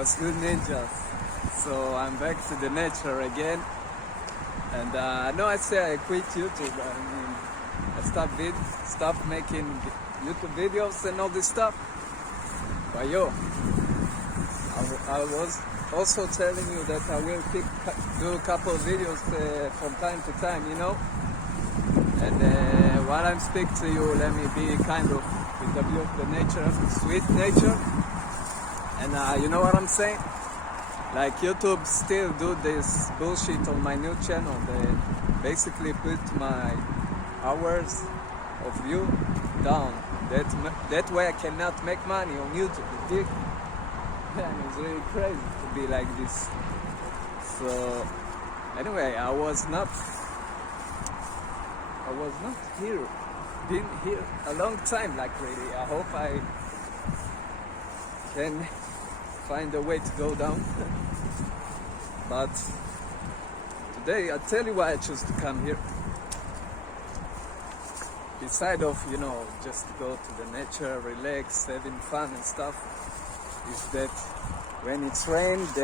was good ninjas. So I'm back to the nature again. And no, I say I quit YouTube. I mean, I stopped making YouTube videos and all this stuff. But yo, I was also telling you that I will do a couple of videos from time to time, you know. And while I'm speaking to you, let me be kind of with the view of the nature, sweet nature. And you know what I'm saying? Like YouTube still do this bullshit on my new channel. They basically put my hours of view down. That way I cannot make money on YouTube. You dig? Man, it's really crazy to be like this. So anyway, I was not here. Been here a long time, like really. I hope I can find a way to go down. But today, I'll tell you why I chose to come here. Beside of, you know, just go to the nature, relax, having fun and stuff, is that when it's rained,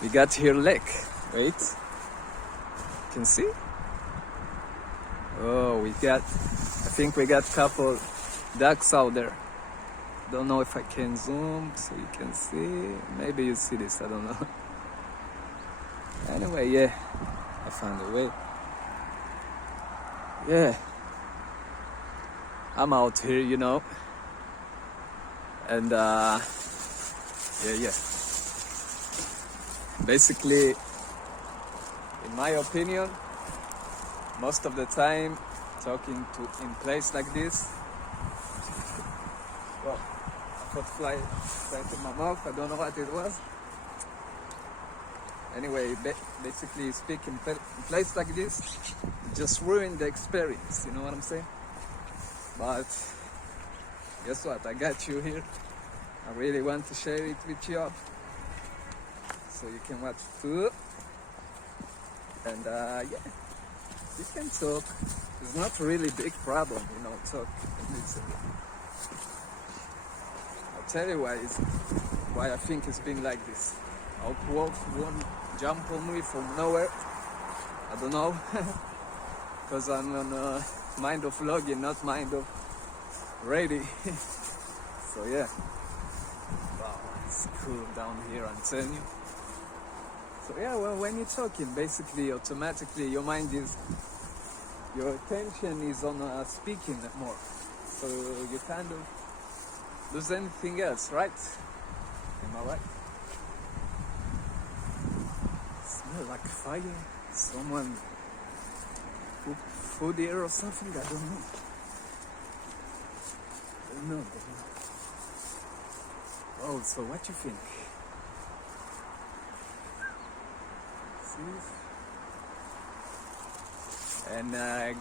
we got here lake. Wait, you can see? Oh, I think we got a couple ducks out there. Don't know if I can zoom so you can see. Maybe you see this, I don't know. Anyway, yeah, I found a way. Yeah, I'm out here, you know. And yeah. Basically, in my opinion, most of the time talking to in place like this, well, I thought fly in my mouth, I don't know what it was. Anyway, basically speaking in place like this just ruined the experience, you know what I'm saying? But guess what, I got you here. I really want to share it with you, so you can watch too. And yeah, you can talk. It's not really big problem, you know, talk and listen. I'll tell you why I think it's been like this. Wolf won't jump on me from nowhere. I don't know. Because I'm on mind of vlogging, not mind of ready. So yeah. Wow, it's cool down here, I'm telling you. So yeah, well, when you're talking, basically, automatically, your attention is on speaking more. So you kind of lose anything else, right? Am I right? Smell like fire. Someone cooked food here or something. I don't know. Oh, so what you think? And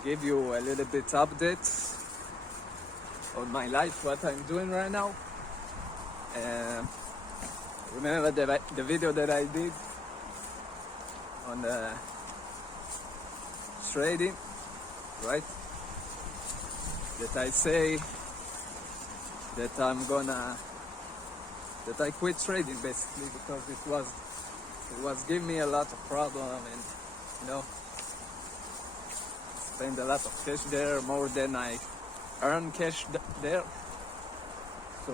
give you a little bit update on my life, what I'm doing right now. Remember the video that I did on the trading, right? That I say that that I quit trading basically because it was giving me a lot of problem, and you know, spend a lot of cash there, more than I earn cash there. So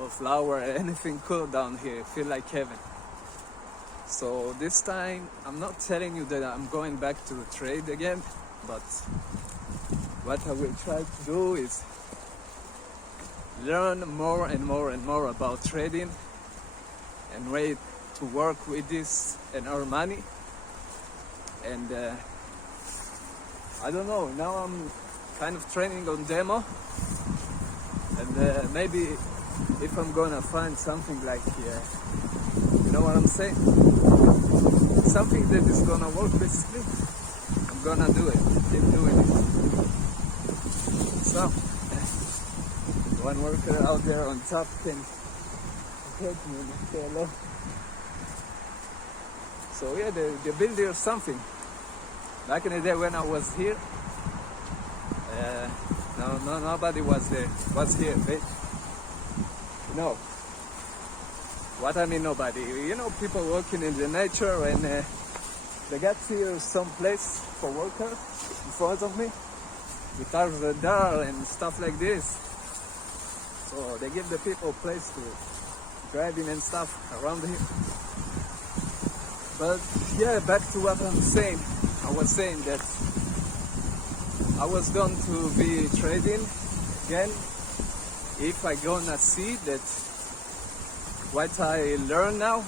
or flower, anything cool down here, feel like heaven. So this time I'm not telling you that I'm going back to trade again, but what I will try to do is learn more and more about trading and way to work with this and earn money. And I don't know, now I'm kind of training on demo, and maybe if I'm gonna find something like you know what I'm saying, something that is gonna work basically, I'm gonna do it, keep doing it. So one worker out there on top can help me and say hello. So yeah, they build here something. Back in the day when I was here, nobody was there. Was here, you know what I mean. Nobody, you know, people working in the nature, and they got here some place for workers in front of me. Guitars are there and stuff like this. So they give the people place to driving and stuff around here. But yeah, back to what I'm saying. I was saying that I was going to be trading again if I gonna see that what I learn now,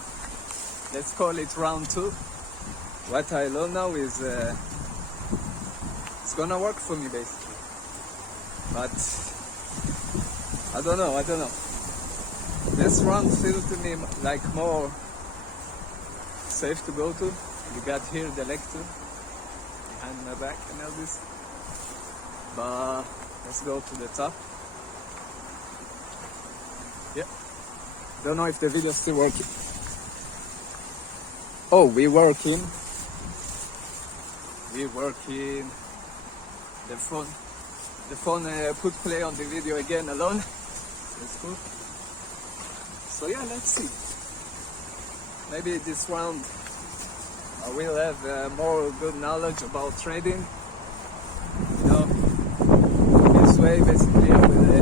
let's call it round 2. What I learn now is it's gonna work for me basically. But I don't know. This round feels to me like more safe to go to. You got here the lecture behind my back and all this. But let's go to the top. Yeah. Don't know if the video is still working. Oh, we're working. The phone put play on the video again alone. That's cool. So yeah, let's see. Maybe this round I will have more good knowledge about trading. You know, this way basically I will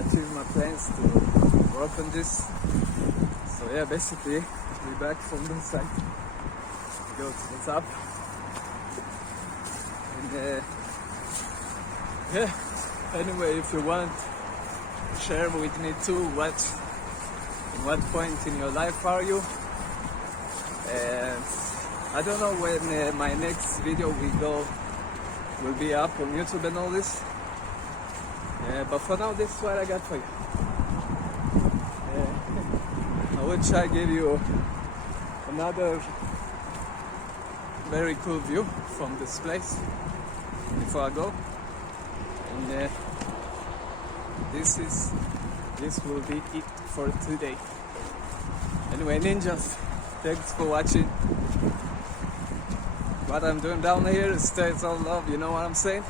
achieve my plans to work on this. So yeah, basically we're back from this side. We go to the top. And yeah, anyway, if you want, share with me too in what point in your life are you. And I don't know when my next video will be up on YouTube and all this. But for now, this is what I got for you. I will try to give you another very cool view from this place before I go. And this will be it for today. Anyway, ninjas, thanks for watching. What I'm doing down here is stays all love, you know what I'm saying?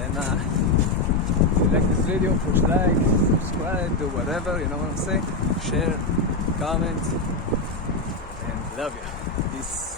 And if you like this video, push like, subscribe, do whatever, you know what I'm saying? Share, comment, and love you. Peace.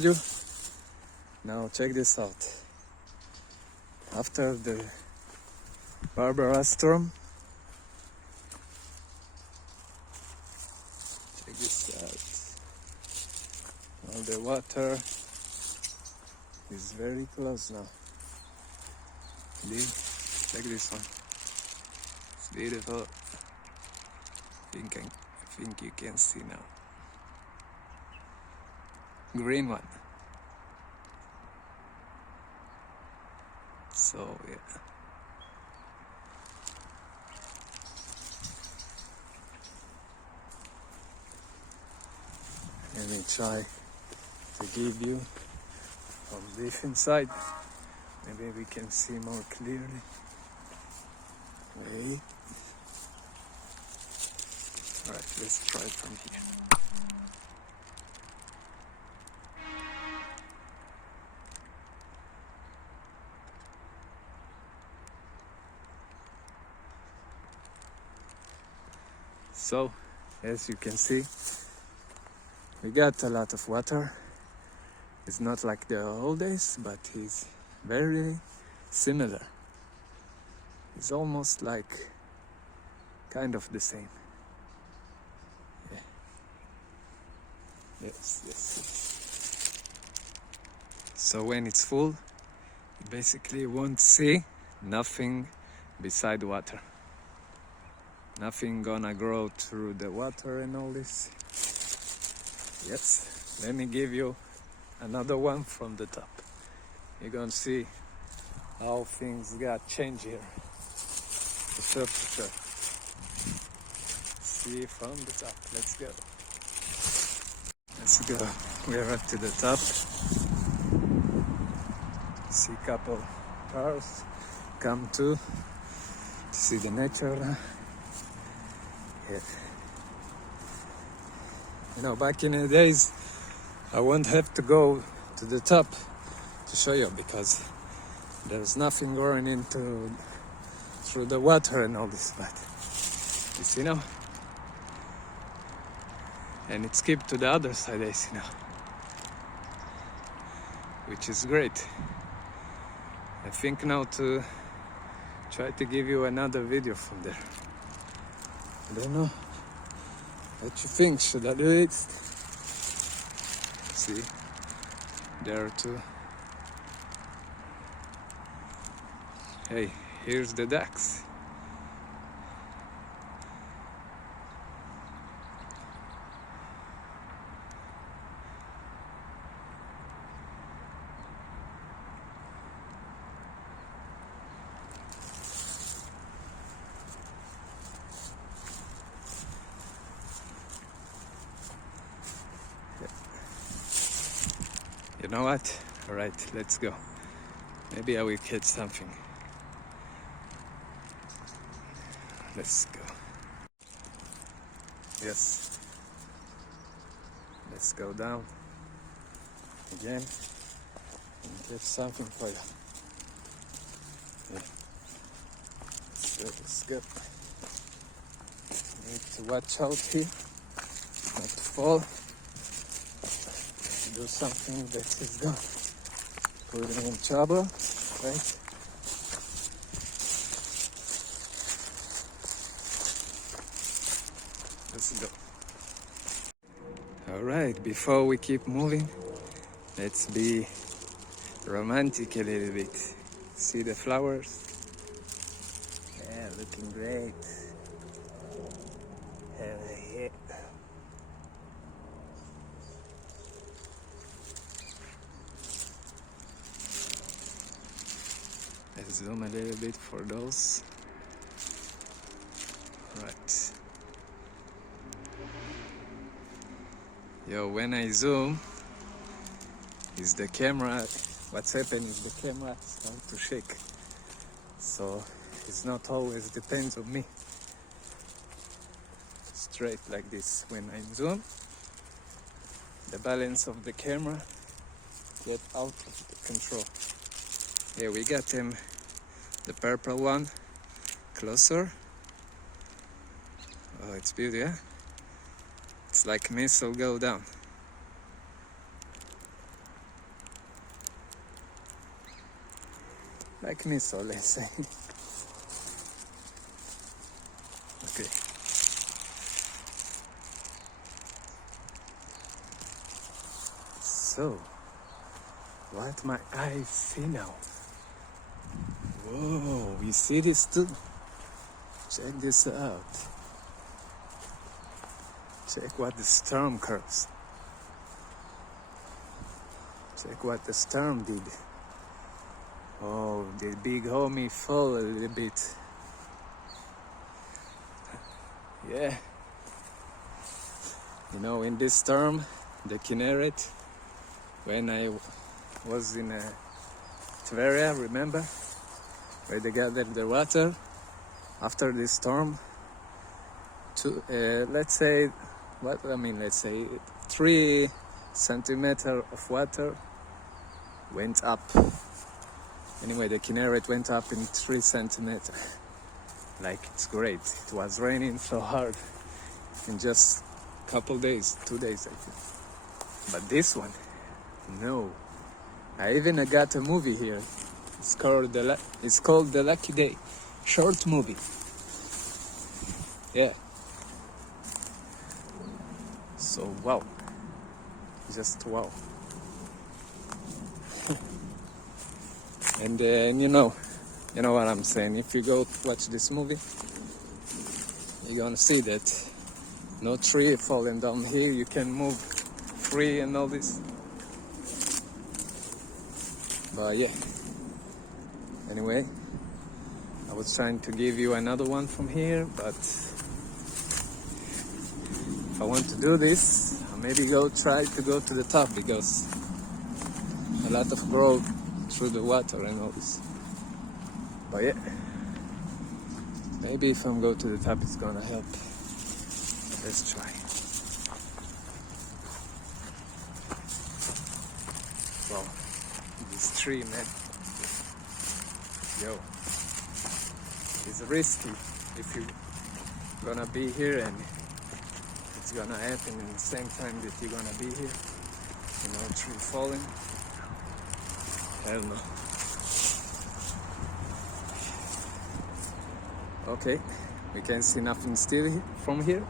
showed you. Now check this out. After the Barbara storm, check this out. All the water is very close now. Check this one. It's beautiful. I think you can see now. Green one. So yeah. Let me try to give you from this inside. Maybe we can see more clearly. Wait. Alright, let's try it from here. So, as you can see, we got a lot of water. It's not like the old days, but it's very similar. It's almost like kind of the same. Yeah. Yes. So when it's full, you basically won't see nothing beside water. Nothing gonna grow through the water and all this. Yes, let me give you another one from the top. You're gonna see how things got changed here. The surface. See from the top. Let's go. Let's go. We're up to the top. See a couple cars come to see the nature. Yeah. You know, back in the days, I won't have to go to the top to show you because there's nothing growing into through the water and all this, but you see now, and it's skipped to the other side, I see now, which is great. I think now to try to give you another video from there. I don't know what you think. Should I do it? See, there are two. Hey, here's the ducks. You know what? All right, let's go. Maybe I will catch something. Let's go. Yes. Let's go down again and catch something for you. Yeah. Let's go. Need to watch out here, not to fall. Do something that is going to put me in trouble, right? Let's go. All right, before we keep moving, let's be romantic a little bit. See the flowers? Yeah, looking great. Yeah. Let's zoom a little bit for those. Right. Yo, when I zoom, is the camera, what's happening is the camera starts to shake. So it's not always depends on me. Straight like this. When I zoom, the balance of the camera get out of control. Here we got him, the purple one, closer. Oh, it's beautiful, yeah? It's like missile go down. like me, so let's say. Okay. So, what my eyes see now? Whoa, you see this too? Check this out. Check what the storm curves. Check what the storm did. Oh, the big homie fell a little bit. Yeah. You know, in this storm, the Kinneret, when I was in Tveria, remember? Where they gathered the water after this storm. Let's say 3 centimeters of water went up. Anyway, the Kinneret went up in 3 centimeters. Like, it's great. It was raining so hard in just a couple days, 2 days I think. But this one, no. I even got a movie here. It's called The Lucky Day. Short movie. Yeah. So wow. Just wow. And you know what I'm saying. If you go watch this movie, you're gonna see that no tree falling down here. You can move free and all this. But yeah. Anyway, I was trying to give you another one from here, but if I want to do this, I'll maybe try to go to the top because a lot of growth through the water and all this. But yeah, maybe if I go to the top, it's gonna help. Let's try. Wow, this tree, man. Yo, it's risky if you're gonna be here and it's gonna happen in the same time that you're gonna be here. You know, tree falling. Hell no. Okay, we can see nothing still from here.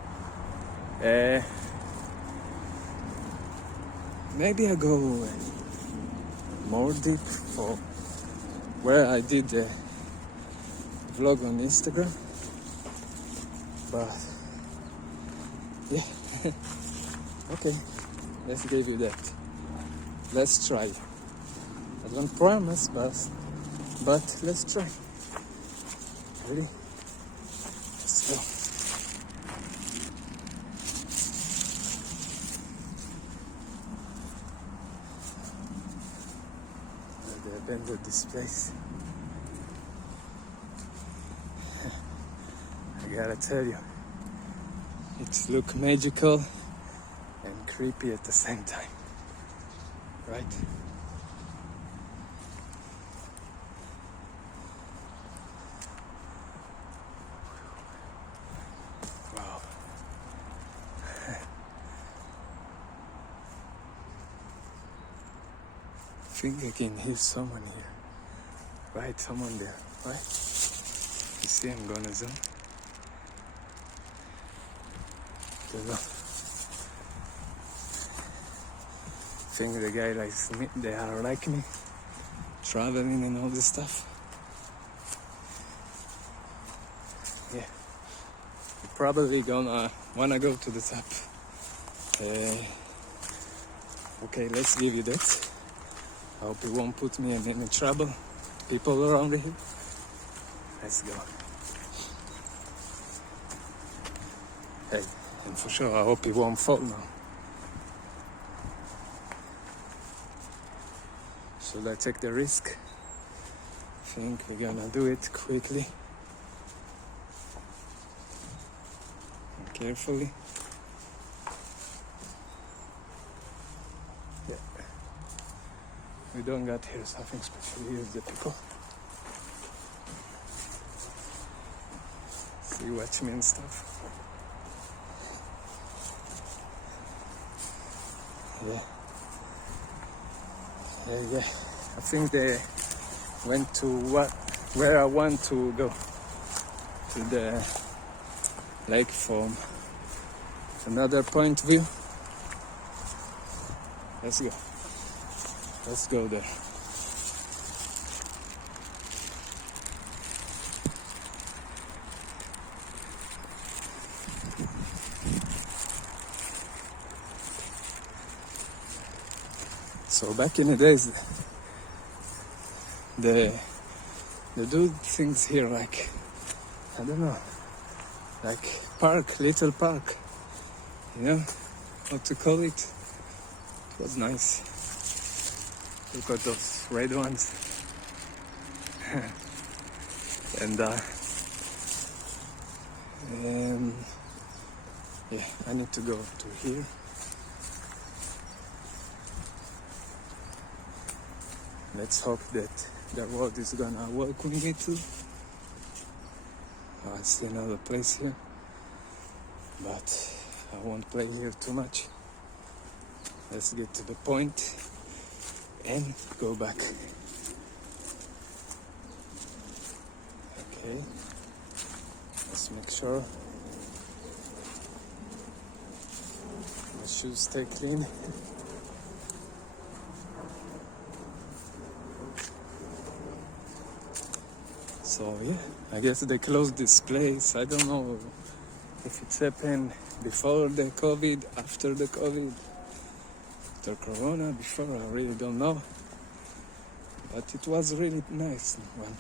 Maybe I go more deep for where I did the vlog on Instagram, but yeah. Okay, let's give you that. Let's try. I don't promise, but let's try. Ready? Let's go. They abandoned this place. I gotta tell you, it looks magical and creepy at the same time, right? Wow. I think I can hear someone here. Right, someone there, right? You see, I'm gonna zoom. Don't know. I think the guy likes me, they are like me, traveling and all this stuff. Yeah, you're probably gonna wanna go to the top. Okay, let's give you that. I hope it won't put me in any trouble. People around here. Let's go. Hey, and for sure, I hope it won't fall now. Should I take the risk? I think we're gonna do it quickly and carefully. Yeah. We don't got here something special. Here's the people. See, watch me and stuff. Yeah. I think went to where I want to go, to the lake from another point of view. Let's go there. So back in the days, they do things here like, I don't know, like little park, you know what to call it. It was nice. Look at those red ones. and yeah, I need to go to here. Let's hope that the road is gonna welcome me too. Oh, I see another place here, but I won't play here too much. Let's get to the point and go back. Okay, let's make sure my shoes stay clean. So yeah, I guess they closed this place. I don't know if it's happened before the COVID, after the COVID, after Corona, before, I really don't know. But it was really nice one.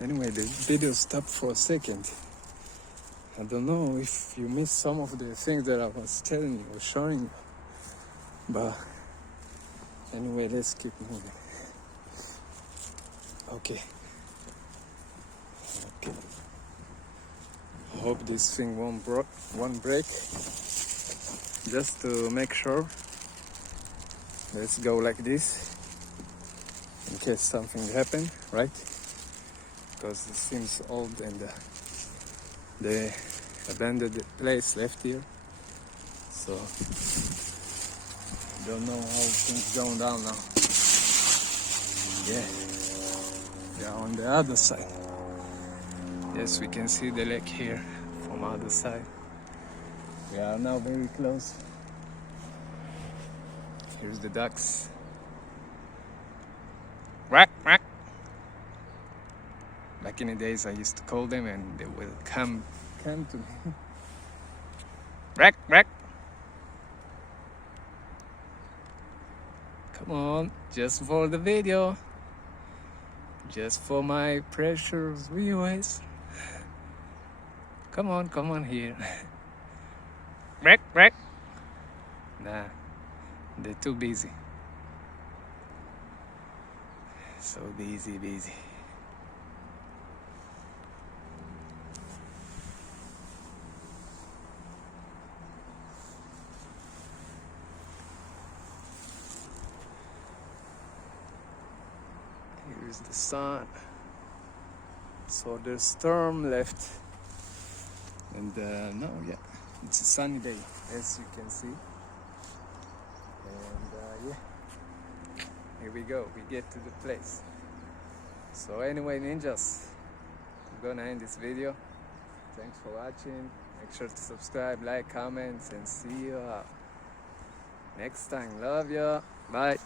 Anyway, the video stopped for a second. I don't know if you missed some of the things that I was telling you or showing you. But anyway, let's keep moving. Okay. Hope this thing won't break. Just to make sure, let's go like this in case something happened, right? Because it seems old and they abandoned the place left here. So don't know how things going down now. Yeah, they are on the other side. Yes, we can see the lake here from the other side. We are now very close. Here's the ducks. Quack, quack. Back in the days, I used to call them and they will come to me. Quack, quack. Come on, just for the video. Just for my precious viewers. Come on here. Quack, quack. Nah, they're too busy. So busy. Here's the sun. So there's storm left. And no, yeah, it's a sunny day, as you can see. And yeah, here we go. We get to the place. So anyway, ninjas, I'm gonna end this video. Thanks for watching. Make sure to subscribe, like, comment, and see you next time. Love ya. Bye.